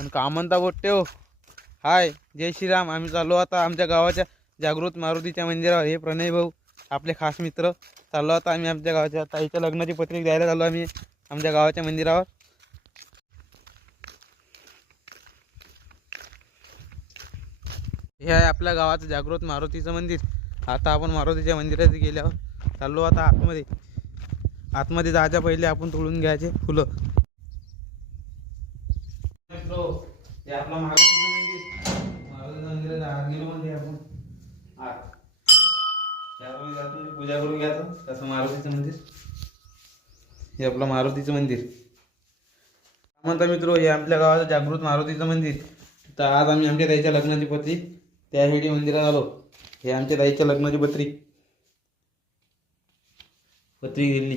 आणि कामंता बोट्टे हो. हाय, जय श्रीराम. आम्ही चाललो आता आमच्या गावाच्या जागृत मारुतीच्या मंदिरावर. हे प्रणय भाऊ आपले खास मित्र. चाललो आता आम्ही आमच्या गावाच्या ताईच्या लग्नाची पत्रिका द्यायला चाललो आम्ही आमच्या गावाच्या मंदिरावर. हे आहे आपल्या गावाचं जागृत मारुतीचं मंदिर. आता आपण मारुतीच्या मंदिरात गेल्यावर चाललो आता आतमध्ये. आतमध्ये जायच्या पहिले आपण तोडून घ्यायचे फुलं. हे आपलं मारुतीचं मंदिर. मारुतीचं मंदिर आतमध्ये आपण त्यामुळे जातो पूजा करून घ्यायचं. तसं मारुतीचं मंदिर हे आपलं मारुतीचं मंदिर. म्हणता मित्र, हे आपल्या गावाचं जागृत मारुतीचं मंदिर. तर आज आम्ही आमच्या ताईच्या लग्नाची पत्रिक त्यावेळी मंदिरात आलो. हे आमच्या ताईच्या लग्नाची पत्रिक दिली.